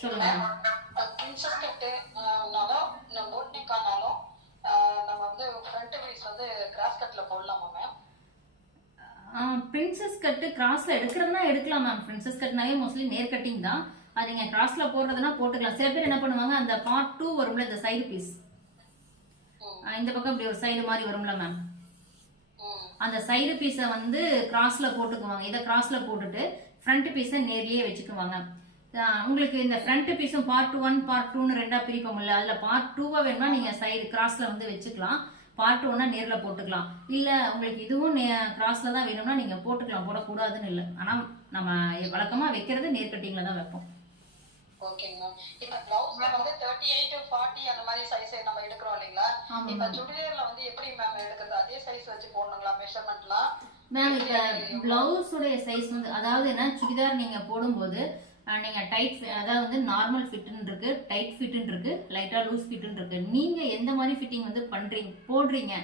சொல்லுங்க. பிரின்சஸ் கட்டுனாலும் இந்த போட் நம்ம வந்து ஃப்ரண்ட் பீஸ் வந்து கிராஸ் கட்ல போடலாமா மேம் பிரின்சஸ் கட்டு கிராஸ்ல எடுக்கிறதுனா எடுக்கலாம் மேம் பிரின்சஸ் கட்னாவே மோஸ்ட்லி நேர் கட்டிங் தான். அது நீங்க கிராஸ்ல போடுறதுனா போட்டுக்கலாம். சில பேர் என்ன பண்ணுவாங்க அந்த பார்ட் டூ வரும்ல இந்த சைடு பீஸ் இந்த பக்கம் இப்படி ஒரு சைடு மாதிரி வரும்ல மேம் அந்த சைடு பீஸை வந்து கிராஸ்ல போட்டுக்குவாங்க. இதை கிராஸ்ல போட்டுட்டு ஃப்ரண்ட் பீஸை நேர்லயே வச்சுக்குவாங்க. உங்களுக்கு இந்த ஃப்ரண்ட் பீஸும் பார்ட் ஒன் பார்ட் டூன்னு ரெண்டா பிரிப்போம்ல அதுல பார்ட் டூவை வேணுமா நீங்க சைடு கிராஸ்ல வந்து வச்சுக்கலாம். பார்ட் ஒன்னா நேர்ல போட்டுக்கலாம். இல்ல உங்களுக்கு இதுவும் கிராஸ்ல தான் வேணும்னா நீங்க போட்டுக்கலாம் போடக்கூடாதுன்னு இல்லை. ஆனா நம்ம வழக்கமா வைக்கிறது நேர் கட்டிங்ல தான் வைப்போம். ஓகேங்க மேம் இப்ப பிளவுஸ்ல வந்து தேர்ட்டி எயிட் ஃபார்ட்டி அந்த மாதிரி சைஸ் நம்ம எடுக்கிறோம் இல்லைங்களா? இப்ப சுடிதார்ல வந்து எப்படி மேம் எடுக்கிறது? அதே சைஸ் வச்சு போடணுங்களா? மெஷர்மெண்ட்லாம் மேம் இப்ப பிளவுஸுடைய சைஸ் வந்து அதாவது என்ன? சுடிதார் நீங்க போடும்போது நீங்கள் டைட் அதாவது வந்து நார்மல் ஃபிட்டுன்னு இருக்கு டைட் ஃபிட்டுன்னு இருக்கு லைட்டாக லூஸ் ஃபிட்டுன்னு இருக்கு. நீங்கள் எந்த மாதிரி ஃபிட்டிங் வந்து பண்ணுறீங்க போடுறீங்க?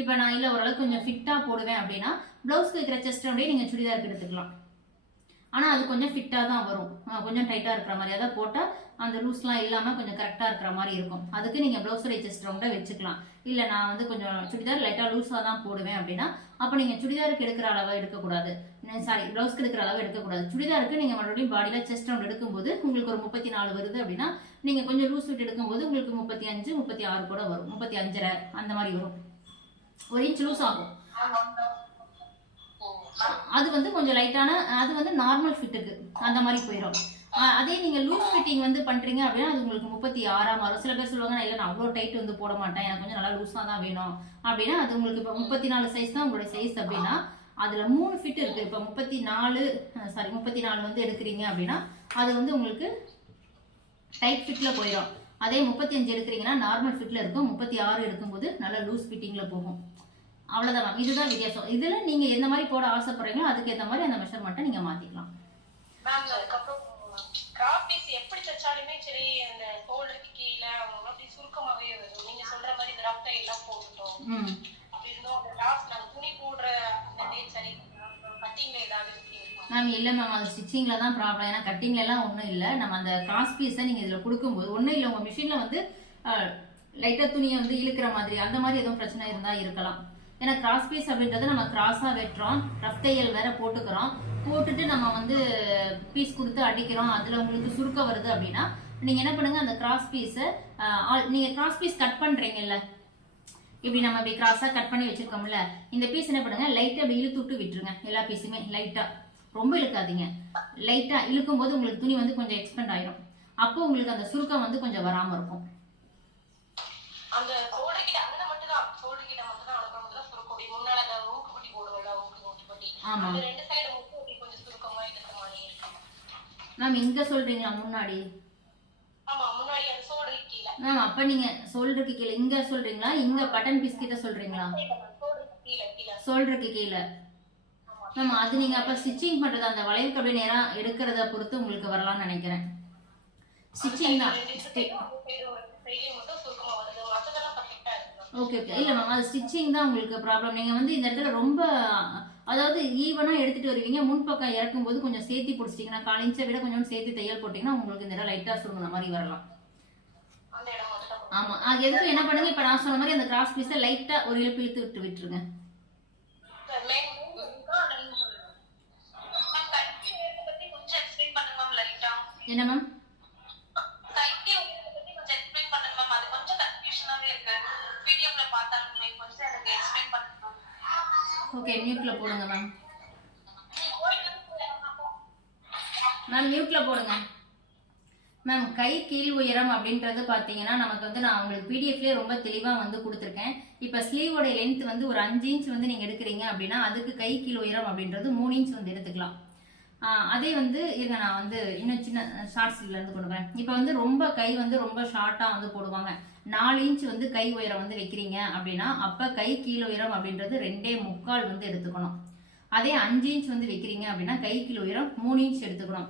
இப்போ நான் இல்லை ஓரளவுக்கு கொஞ்சம் ஃபிட்டாக போடுவேன் அப்படின்னா ப்ளவுஸ்க்கு இருக்கிற செஸ்ட் அப்படியே நீங்கள் சுடிதாருக்கு எடுத்துக்கலாம். ஆனால் அது கொஞ்சம் ஃபிட்டாக தான் வரும். கொஞ்சம் டைட்டாக இருக்கிற மாதிரி அதாவது போட்டால் அந்த லூஸ்லாம் இல்லாம கொஞ்சம் கரெக்டா இருக்கிற மாதிரி இருக்கும். அதுக்கு நீங்க பிளவுஸுடைய செஸ்ட் ரவுண்டா வச்சுக்கலாம். இல்ல நான் வந்து கொஞ்சம் சுடிதார் லைட்டா லூஸா தான் போடுவேன் அப்படின்னா அப்ப நீங்க சுடிதாருக்கு எடுக்கிற அளவை எடுக்கக்கூடாது. சாரி பிளவுஸ்க்கு எடுக்கிற அளவு எடுக்கக்கூடாது. சுடிதாருக்கு நீங்க மறுபடியும் பாடியில செஸ்ட் ரவுண்ட் எடுக்கும்போது உங்களுக்கு ஒரு முப்பத்தி நாலு வருது அப்படின்னா நீங்க கொஞ்சம் லூஸ் விட்டு எடுக்கும்போது உங்களுக்கு முப்பத்தி அஞ்சு முப்பத்தி ஆறு கூட வரும். முப்பத்தி அஞ்சரை அந்த மாதிரி வரும். ஒரு இன்ச் லூஸ் ஆகும். அது வந்து கொஞ்சம் லைட்டான அது வந்து நார்மல் ஃபிட்டுக்கு அந்த மாதிரி போயிடும் அதே நீங்க லூஸ் ஃபிட்டிங் வந்து பண்றீங்க அப்படின்னா அது உங்களுக்கு முப்பத்தி ஆறாம் வரும் சில பேர் சொல்லுவாங்க நான் இல்லை நான் அவ்வளோ டைட் வந்து போட மாட்டேன். எனக்கு கொஞ்சம் நல்லா லூஸாக தான் வேணும். அப்படின்னா அது உங்களுக்கு இப்போ முப்பத்தி நாலு சைஸ் தான் உங்களுடைய சைஸ் அப்படின்னா அதுல மூணு ஃபிட் இருக்கு. இப்போ முப்பத்தி நாலு சாரி முப்பத்தி நாலு வந்து எடுக்கிறீங்க அப்படின்னா அது வந்து உங்களுக்கு டைட் ஃபிட்ல போயிடும் அதே முப்பத்தி அஞ்சு எடுக்கிறீங்கன்னா நார்மல் ஃபிட்ல இருக்கும். முப்பத்தி ஆறு எடுக்கும்போது நல்ல லூஸ் ஃபிட்டிங்ல போகும். அவ்வளவுதான் மேம் இதுதான் வித்தியாசம். இதுல நீங்க எந்த மாதிரி போட ஆசைப்படுறீங்களோ அதுக்கு ஏத்த மாதிரி அந்த மெஷர்மெண்ட்டை நீங்க மாத்திக்கலாம். அதுக்கப்புறம் பீஸ் எப்படி தைச்சாலுமே சரி அந்த ஷோல்டருக்கு கீழே அவங்க அப்படி சுருக்கமாவே வரும். நீங்க சொல்ற மாதிரி இந்த ரஃப் எல்லாம் போட்டுட்டோம். அப்படி இருந்தோம் அந்த லாஸ்ட் நாங்க துணி போடுற அந்த டேட் சரி கட்டிங்ல ஏதாவது மேம் இல்லை மேம் அது ஸ்டிச்சிங்கில் தான் ப்ராப்ளம் ஏன்னா கட்டிங்ல எல்லாம் ஒன்றும் இல்லை. நம்ம அந்த கிராஸ் பீஸை நீங்கள் இதில் கொடுக்கும்போது ஒன்றும் இல்லை உங்கள் மிஷினில் வந்து லைட்டாக துணியை வந்து இழுக்கிற மாதிரி அந்த மாதிரி எதுவும் பிரச்சனை இருந்தால் இருக்கலாம். ஏன்னா கிராஸ் பீஸ் அப்படின்றத நம்ம கிராஸாக வெட்டுறோம். ரஃப் தையல் வேற போட்டுக்கிறோம். போட்டுட்டு நம்ம வந்து பீஸ் கொடுத்து அடிக்கிறோம். அதில் உங்களுக்கு சுருக்கம் வருது அப்படின்னா நீங்கள் என்ன பண்ணுங்க அந்த கிராஸ் பீஸை நீங்கள் கிராஸ் பீஸ் கட் பண்ணுறீங்கல்ல இப்படி நம்ம இப்படி கிராஸா கட் பண்ணி வச்சிருக்கோம்ல. இந்த பீஸ் என்ன பண்ணுங்க லைட்டா அப்படி இழுத்து விட்டு விட்டுருங்க. எல்லா பீஸுமே லைட்டா ரொம்ப இழுக்காதீங்க. லைட்டா இழுக்கும் போது உங்களுக்கு துணி வந்து கொஞ்சம் எக்ஸ்பெண்ட் ஆயிரும். அப்போ உங்களுக்கு அந்த சுருக்கம் வந்து கொஞ்சம் வராம இருக்கும். அந்த அப்படி முன்னால அந்த மூக்குப்பட்டி போடுவோம்ல மூக்குப்பட்டி ஆமா. அந்த ரெண்டு சைடு அப்படி கொஞ்சம் சுருக்கமா இருக்கிற மாதிரி இருக்கு. மேம் இங்க சொல்றீங்களா முன்னாடி? ஆமா முன்னாடி அந்த ஷோல்டர் கீழே. மேம் அப்ப நீங்க சொல்றதுக்கு கீழே இங்க சொல்றீங்களா? இங்க பட்டன் பீஸ் கிட்ட சொல்றீங்களா? ஷோல்டர் கீழே மேம் அது நீங்க அப்ப ஸ்டிச்சிங் பண்றது அந்த வளைவுக்கு அப்படியே நேரா எடுக்கிறத பொறுத்து உங்களுக்கு வரலாம்னு நினைக்கிறேன். ஸ்டிச்சிங் தான். ஓகே ஓகே இல்ல மேம் அது ஸ்டிச்சிங் தான் உங்களுக்கு ப்ராப்ளம் நீங்க வந்து இந்த இடத்துல ரொம்ப அதாவது ஈவனா எடுத்துட்டு வருவீங்க முன்பக்கம் இறக்கும் போது கொஞ்சம் சேர்த்தி பிடிச்சிட்டீங்கன்னா கால் இன்ச்சை விட கொஞ்சம் சேர்த்து தையல் போட்டீங்கன்னா உங்களுக்கு இந்த இடம் லைட்டா சுருங்குன மாதிரி வரலாம். ஆமா. அது எதுக்கும் என்ன பண்ணுங்க இப்ப நான் சொன்ன மாதிரி அந்த கிராஸ் பீஸை லைட்டா ஒரு இழுப்பு இழுத்து விட்டு விட்டுருங்க. மெயின் இருக்கா பிடிஎஃப்ல பார்த்தாலுமே கொஞ்சம் எனக்கு எக்ஸ்பிளைன் பண்ணுங்க. ஓகே மியூட்ல போடுங்க மேம் மேம் மியூட்ல போடுங்க. மேம் கை கீழ் உயரம் அப்படின்றது பார்த்தீங்கன்னா நமக்கு வந்து நான் உங்களுக்கு பிடிஎஃப்லேயே ரொம்ப தெளிவாக வந்து கொடுத்துருக்கேன். இப்போ ஸ்லீவோட லென்த் வந்து ஒரு அஞ்சு இன்ச் வந்து நீங்கள் எடுக்கிறீங்க அப்படின்னா அதுக்கு கை கீழ் உயரம் அப்படின்றது மூணு இன்ச் வந்து எடுத்துக்கலாம். அதே வந்து இருங்க நான் வந்து இன்னும் சின்ன ஷார்ட்ஸ்ல இருந்து கொண்டு வரேன். இப்போ வந்து ரொம்ப கை வந்து ரொம்ப ஷார்ட்டா வந்து போடுவாங்க. நாலு இன்ச் வந்து கை உயரம் வந்து வைக்கிறீங்க அப்படின்னா அப்போ கை கீழ் உயரம் அப்படின்றது ரெண்டே முக்கால் வந்து எடுத்துக்கணும். அதே அஞ்சு இன்ச் வந்து வைக்கிறீங்க அப்படின்னா கை கீழ் உயரம் மூணு இன்ச் எடுத்துக்கணும்.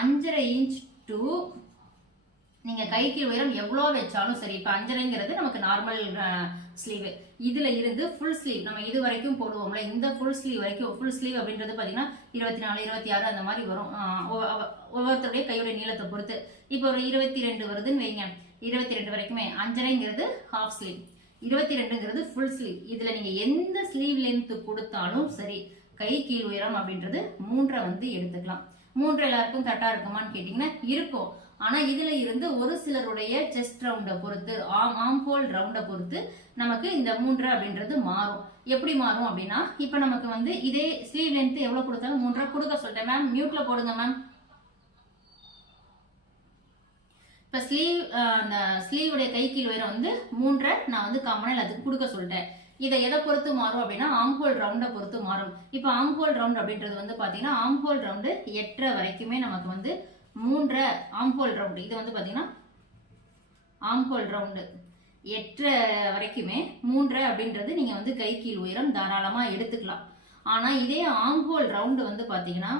அஞ்சரை இன்ச் டு நீங்கள் கை கீழ் உயரம் எவ்வளோ வச்சாலும் சரி இப்போ அஞ்சரைங்கிறது நமக்கு நார்மல் ஸ்லீவு இதில் இருந்து ஃபுல் ஸ்லீவ் நம்ம இது வரைக்கும் போடுவோம்ல இந்த ஃபுல் ஸ்லீவ் வரைக்கும் ஃபுல் ஸ்லீவ் அப்படின்றது பார்த்தீங்கன்னா இருபத்தி நாலு இருபத்தி ஆறு அந்த மாதிரி வரும். ஒவ்வொருத்தருடைய கையோட நீளத்தை பொறுத்து. இப்போ ஒரு இருபத்தி ரெண்டு வருதுன்னு வைங்க. இருபத்தி ரெண்டு வரைக்குமே. அஞ்சரைங்கிறது ஹாஃப் ஸ்லீவ் இருபத்தி ரெண்டுங்கிறது ஃபுல் ஸ்லீவ் இதில் நீங்கள் எந்த ஸ்லீவ் லென்த் கொடுத்தாலும் சரி கை கீழ் உயரம் அப்படின்றது மூன்றை வந்து எடுத்துக்கலாம். மூன்று எல்லாருக்கும் கரெக்டா இருக்குமான்னு கேட்டிங்கன்னா இருக்கும். ஆனால் இதில் இருந்து ஒரு சிலருடைய செஸ்ட் ரவுண்டை பொறுத்து ஆம் ஹோல் ரவுண்டை பொறுத்து நமக்கு இந்த மூன்று அப்படின்றது மாறும். எப்படி மாறும் அப்படின்னா இப்போ நமக்கு வந்து இதே ஸ்லீவ் லென்த் எவ்வளோ கொடுத்தாலும் மூன்றா கொடுக்க சொல்லிட்டேன் மேம் மியூட்ல போடுங்க மேம் இப்போ ஸ்லீவ் அந்த ஸ்லீவுடைய கை கீழ் உயரம் வந்து மூன்றை நான் வந்து காமனாக அதுக்கு கொடுக்க சொல்லிட்டேன். இதை எதை பொறுத்து மாறும் அப்படின்னா ஆம்ஹோல் ரவுண்டை பொறுத்து மாறும். இப்போ ஆம்ஹோல் ரவுண்ட் அப்படின்றது வந்து பார்த்தீங்கன்னா ஆம்ஹோல் ரவுண்டு எட்டரை வரைக்குமே நமக்கு வந்து மூன்றரை ஆம்ஹோல் ரவுண்டு இது வந்து பார்த்தீங்கன்னா ஆம்ஹோல் ரவுண்டு எட்டரை வரைக்குமே மூன்றரை அப்படின்றது நீங்கள் வந்து கை கீழ் உயரம் தாராளமாக எடுத்துக்கலாம். ஆனால் இதே ஆம்ஹோல் ரவுண்டு வந்து பார்த்தீங்கன்னா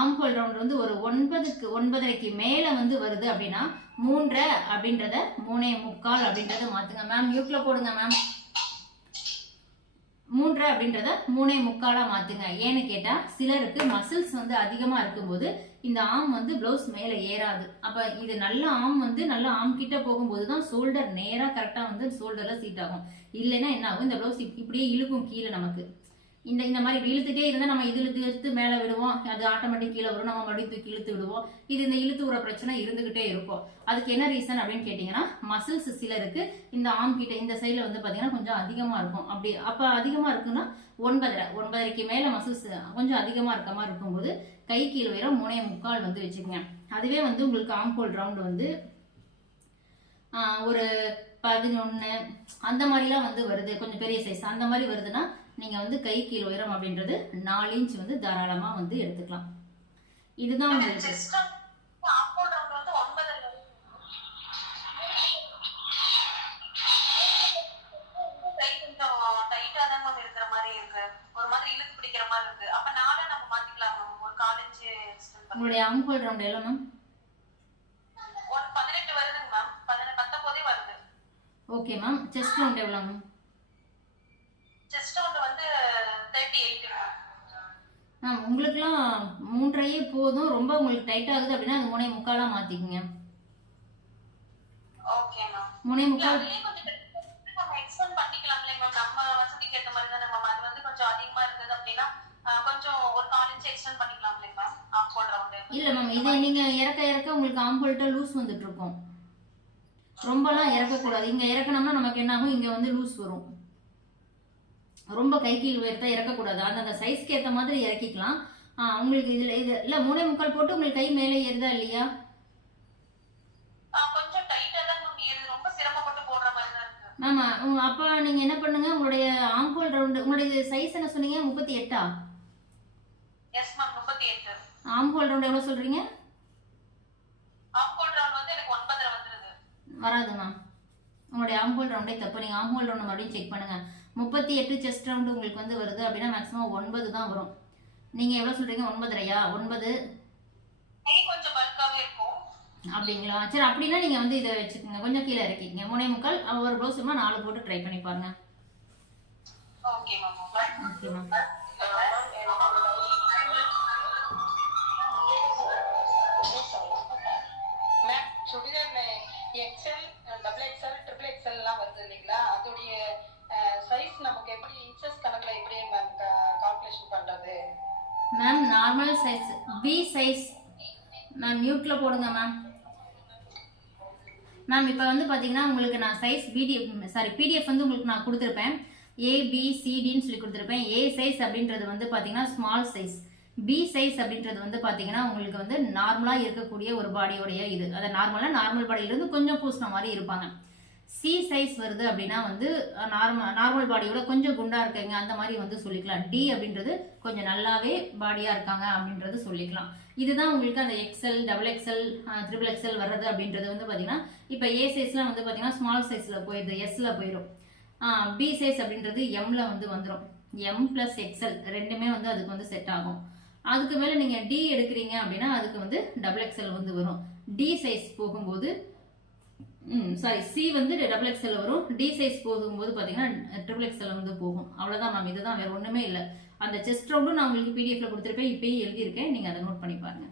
ஆம்ஹோல் ரவுண்ட் வந்து ஒரு ஒன்பதுக்கு ஒன்பதரைக்கு மேலே வந்து வருது அப்படின்னா மூன்றரை அப்படின்றத மூணே முக்கால் அப்படின்றத மாற்றுங்க மேம் மியூட்ல போடுங்க மேம் மூன்றரை அப்படின்றத மூணே முக்காலா மாத்துங்க. ஏன்னு கேட்டா சிலருக்கு மசில்ஸ் வந்து அதிகமா இருக்கும்போது இந்த ஆம் வந்து ப்ளவுஸ் மேலே ஏறாது. அப்ப இது நல்ல ஆம் வந்து நல்ல ஆம் கிட்ட போகும்போது தான் ஷோல்டர் நேரா கரெக்டா வந்து ஷோல்டர்ல சீட் ஆகும். இல்லைன்னா என்ன ஆகும்? இந்த ப்ளவுஸ் இப்படியே இழுக்கும் கீழே நமக்கு. இந்த இந்த மாதிரி இப்படி இழுத்துட்டே இருந்தால் நம்ம இது இழுத்து இழுத்து மேலே விடுவோம். அது ஆட்டோமேட்டிக் கீழே வரும். நம்ம மறுபடியும் தூக்கி இழுத்து விடுவோம். இது இந்த இழுத்து விடுற பிரச்சனை இருந்துகிட்டே இருக்கும். அதுக்கு என்ன ரீசன் அப்படின்னு கேட்டிங்கன்னா மசில்ஸ் சிலருக்கு இந்த ஆம் கிட்ட இந்த சைடில் வந்து பார்த்தீங்கன்னா கொஞ்சம் அதிகமாக இருக்கும். அப்படி அப்போ அதிகமாக இருக்குன்னா ஒன்பதரை ஒன்பதரைக்கு மேலே மசில்ஸ் கொஞ்சம் அதிகமாக இருக்க மாதிரி இருக்கும்போது கை கீழே உயரம் மூணே முக்கால் வந்து வச்சுக்கோங்க. அதுவே வந்து உங்களுக்கு ஆம்போல் ரவுண்டு வந்து ஒரு பதினொன்று அந்த மாதிரிலாம் வந்து வருது. கொஞ்சம் பெரிய சைஸ் அந்த மாதிரி வருதுன்னா நீங்கள் வந்து கை கீழ் உயரம் அப்படின்றது நாலு இன்ச் வந்து தாராளமாக வந்து எடுத்துக்கலாம். இதுதான் உங்களுக்கு செஸ்ட் அப்போல் ரவுண்ட் வந்து ஒன்பது கை கொஞ்சம் டைட்டா தான் மேம் இருக்கிற மாதிரி இருக்கு. ஒரு மாதிரி இழுத்து பிடிக்கிற மாதிரி இருக்கு. அப்ப நாளை நம்ம மாத்திக்கலாம் மேம் ஒரு காலேஜ் உங்களுடைய ஆம்போல் ரவுண்ட் எவ்வளோ மேம் பதினெட்டு வருதுங்க மேம் பதினெட்டு பத்தொன்பதே வருது. ஓகே மேம் செஸ்ட் ரவுண்ட் எவ்வளோ மேம் செஸ்ட் ரவுண்ட் வந்து தேர்ட்டி எயிட் மேம் மேம் உங்களுக்குலாம் மூன்றையே போதும். ரொம்ப உங்களுக்கு டைட் ஆகுது அப்படின்னா அது மூணே ஓகே மேம் மூணே முக்கால் இல்லை மேம் இதை நீங்கள் இறக்க இறக்க உங்களுக்கு ஆம்போல்ட்ட லூஸ் வந்துட்டு இருக்கும் ரொம்பலாம் இறக்கக்கூடாது. இங்கே இறக்கணும்னா நமக்கு என்ன ஆகும் இங்கே வந்து லூஸ் வரும். ரொம்ப கை கீழ் உயர்த்தா இறக்கக்கூடாது. அந்தந்த சைஸ்க்கு ஏற்ற மாதிரி இறக்கிக்கலாம். உங்களுக்கு இதில் இது இல்லை மூணே முக்கால் போட்டு உங்களுக்கு கை மேலே ஏறுதா இல்லையா? ஆஹ், கொஞ்சம் டைட்டா தான் மேம் ஏறுது. ரொம்ப சிரமப்பட்டு போடுற மாதிரி தான் இருக்கு. மேம் உங்க அப்போ நீங்கள் என்ன பண்ணுங்க? உங்களுடைய ஆம்போல் ரவுண்டு உங்களுடைய சைஸ் என்ன சொன்னீங்க? முப்பத்தி எட்டா? எஸ் மேம் முப்பத்தி எட்டு. ஆம்போல் ரவுண்டு எவ்வளோ சொல்கிறீங்க அப்போல் ரவுண்ட் வந்து எனக்கு ஒன்பதரை வந்துருது. வராது மேம் உங்களுடைய ஆம்போல் ரவுண்டே தப்பு. நீங்கள் ஆம்போல் ரவுண்டு மறுபடியும் செக் பண்ணுங்க. முப்பத்தி எட்டு செஸ்ட் ரவுண்டு உங்களுக்கு வந்து வருது அப்படின்னா மேக்ஸிமம் ஒன்பது தான் வரும். நீங்கள் எவ்வளோ சொல்கிறீங்க ஒன்பதரையா? ஒன்பது? அப்படிங்களா? சரி அப்படின்னா நீங்கள் வந்து இதை வச்சுக்கோங்க. கொஞ்சம் கீழே இறக்கிங்க மூணே முக்கால் ஒரு ப்ளவுஸுமா நாலு போட்டு ட்ரை பண்ணி பாருங்க. Okay ma'am churidar XL double XL triple XL எல்லாம் வருது இல்லைங்களா? Ma'am normal size B size ma'am நியூட்டில் போடுங்க மேம் மேம் இப்போ வந்து பார்த்தீங்கன்னா உங்களுக்கு நான் சைஸ் பிடிஎஃப் சாரி பிடிஎஃப் வந்து உங்களுக்கு நான் கொடுத்துருப்பேன். ஏபிசிடின்னு சொல்லி கொடுத்துருப்பேன். ஏ சைஸ் அப்படின்றது வந்து பார்த்தீங்கன்னா ஸ்மால் சைஸ் பி சைஸ் அப்படின்றது வந்து பார்த்தீங்கன்னா உங்களுக்கு வந்து நார்மலாக இருக்கக்கூடிய ஒரு பாடியோடைய இது. அதை நார்மலாக நார்மல் பாடியிலிருந்து கொஞ்சம் பூசின மாதிரி இருப்பாங்க. சி சைஸ் வருது அப்படின்னா வந்து நார்மல் நார்மல் பாடியோட கொஞ்சம் குண்டா இருக்கீங்க அந்த மாதிரி வந்து சொல்லிக்கலாம். டி அப்படின்றது கொஞ்சம் நல்லாவே பாடியா இருக்காங்க அப்படின்றது சொல்லிக்கலாம். இதுதான் உங்களுக்கு அந்த XL double XL triple XL வர்றது அப்படின்றது வந்து பார்த்தீங்கன்னா இப்போ ஏ சைஸ்லாம் வந்து பார்த்தீங்கன்னா ஸ்மால் சைஸில் போயிடுது எஸ்ல போயிடும் பி சைஸ் அப்படின்றது எம்ல வந்து வந்துடும் எம் ப்ளஸ் எக்ஸல் ரெண்டுமே வந்து அதுக்கு வந்து செட் ஆகும். அதுக்கு மேலே நீங்கள் டி எடுக்கிறீங்க அப்படின்னா அதுக்கு வந்து டபுள் எக்ஸ்எல் வந்து வரும். டி சைஸ் போகும்போது ம் சாரி சி வந்து டபுள் எக்ஸ்எல் வரும். டி சைஸ் போகும்போது பார்த்தீங்கன்னா ட்ரிபிள் எக்ஸ்எல் வந்து போகும். அவ்வளோதான் மேம் இதுதான் வேறு ஒன்றுமே இல்லை. அந்த செஸ்ட் ரவுண்டும் நான் உங்களுக்கு பிடிஎஃப்ல கொடுத்துருப்பேன். இப்பயும் எழுதியிருக்கேன். நீங்கள் அதை நோட் பண்ணி பாருங்க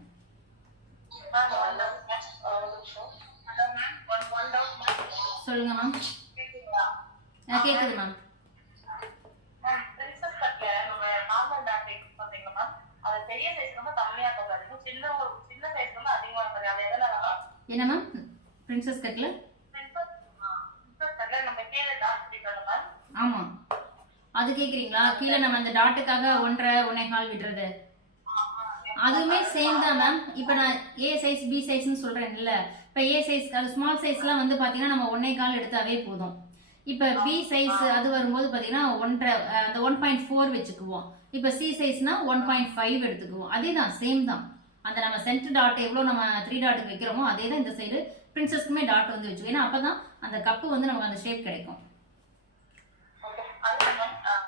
சொல்லுங்க மேம் நான் கேட்குது மேம் மேம் பிரின்சஸ் நம்ம ஆமாம் அது கேட்குறீங்களா கீழே நம்ம அந்த டாட்டுக்காக ஒன்றரை ஒன்னே கால் விடுறது. அதுவுமே சேம் தான் மேம் இப்போ நான் ஏ சைஸ் பி சைஸ்னு சொல்கிறேன்ல இப்போ ஏ சைஸ் அது ஸ்மால் சைஸ்லாம் வந்து பார்த்தீங்கன்னா நம்ம ஒன்னே கால் எடுத்தாவே போதும். இப்போ பி சைஸ் அது வரும்போது பார்த்தீங்கன்னா ஒன்றரை அந்த ஒன் பாயிண்ட் ஃபோர் வச்சுக்குவோம். இப்போ சி சைஸ்னா ஒன் பாயிண்ட் ஃபைவ் எடுத்துக்குவோம். அதே தான் சேம் தான். அந்த நம்ம சென்டர் டாட் எவ்வளோ நம்ம த்ரீ டாட்டுக்கு வைக்கிறோமோ அதே தான் இந்த சைடு பிரின்சஸ்க்குமே டாட் வந்து வச்சுக்கோ ஏன்னா அப்போ தான் அந்த கப்பு வந்து நமக்கு அந்த ஷேப் கிடைக்கும்.